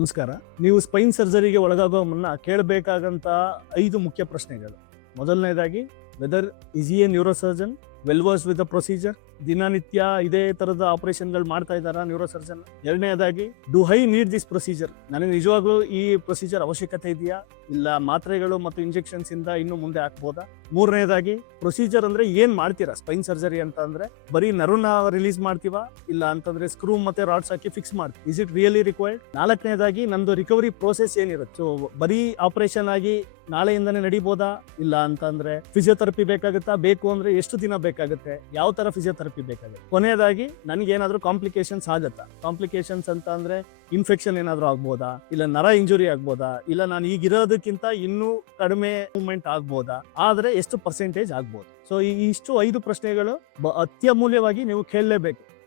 ನಮಸ್ಕಾರ. ನೀವು ಸ್ಪೈನ್ ಸರ್ಜರಿಗೆ ಒಳಗಾಗೋ ಮುನ್ನ ಕೇಳಬೇಕಾದಂಥ ಐದು ಮುಖ್ಯ ಪ್ರಶ್ನೆಗಳು. ಮೊದಲನೇದಾಗಿ whether is a neurosurgeon well versed with procedure ದಿನನಿತ್ಯ ಇದೇ ತರದ ಆಪರೇಷನ್ಗಳು ಮಾಡ್ತಾ ಇದ್ದಾರಾ ನ್ಯೂರೋ ಸರ್ಜನ್ ಎರಡನೇದಾಗಿ do I need this procedure ನನಗೆ ನಿಜವಾಗ್ಲೂ ಈ ಪ್ರೊಸೀಜರ್ ಅವಶ್ಯಕತೆ ಇದೆಯಾ? ಇಲ್ಲ, ಮಾತ್ರೆಗಳು ಮತ್ತು ಇಂಜೆಕ್ಷನ್ಸ್ ಇಂದ ಇನ್ನು ಮುಂದೆ ಹಾಕ್ಬೋದಾ? ಮೂರನೇದಾಗಿ ಪ್ರೊಸೀಜರ್ ಅಂದ್ರೆ ಏನ್ ಮಾಡ್ತೀರಾ? ಸ್ಪೈನ್ ಸರ್ಜರಿ ಅಂತ ಅಂದ್ರೆ ಬರೀ ನರುನ ರಿಲೀಸ್ ಮಾಡ್ತೀವ? ಇಲ್ಲ ಅಂತಂದ್ರೆ ಸ್ಕ್ರೂ ಮತ್ತೆ ರಾಡ್ಸ್ ಹಾಕಿ ಫಿಕ್ಸ್ ಮಾಡ್ತೀವಿ. ಇಸ್ ಇಟ್ ರಿಯಲಿ ರಿಕ್ವೈರ್ಡ್ ನಾಲ್ಕನೇದಾಗಿ, ನಂದು ರಿಕವರಿ ಪ್ರೋಸೆಸ್ ಏನಿರುತ್ತೆ? ಬರೀ ಆಪರೇಷನ್ ಆಗಿ ನಾಳೆಯಿಂದನೇ ನಡಿಬೋದಾ? ಇಲ್ಲ ಅಂತಂದ್ರೆ ಫಿಸಿಯೋಥೆರಪಿ ಬೇಕಾಗುತ್ತಾ? ಬೇಕು ಅಂದ್ರೆ ಎಷ್ಟು ದಿನ ಬೇಕಾಗುತ್ತೆ? ಯಾವ ತರ ಫಿಸಿಯೋಥೆರಪಿ ಬೇಕಾಗುತ್ತೆ? ಕೊನೆಯದಾಗಿ ನನಗೆ ಏನಾದರೂ ಕಾಂಪ್ಲಿಕೇಶನ್ಸ್ ಆಗುತ್ತಾ? ಕಾಂಪ್ಲಿಕೇಶನ್ಸ್ ಅಂತ ಅಂದ್ರೆ ಇನ್ಫೆಕ್ಷನ್ ಏನಾದರೂ ಆಗ್ಬೋದಾ? ಇಲ್ಲ ನರ ಇಂಜುರಿ ಆಗ್ಬೋದಾ? ಇಲ್ಲ ನಾನು ಈಗಿರೋದಕ್ಕಿಂತ ಇನ್ನೂ ಕಡಿಮೆ ಮೂವ್ಮೆಂಟ್ ಆಗ್ಬೋದಾ? ಆದ್ರೆ ಎಷ್ಟು ಪರ್ಸೆಂಟೇಜ್ ಆಗ್ಬೋದು? ಸೊ ಇಷ್ಟು ಐದು ಪ್ರಶ್ನೆಗಳು ಅತ್ಯಮೂಲ್ಯವಾಗಿ ನೀವು ಕೇಳಲೇಬೇಕು.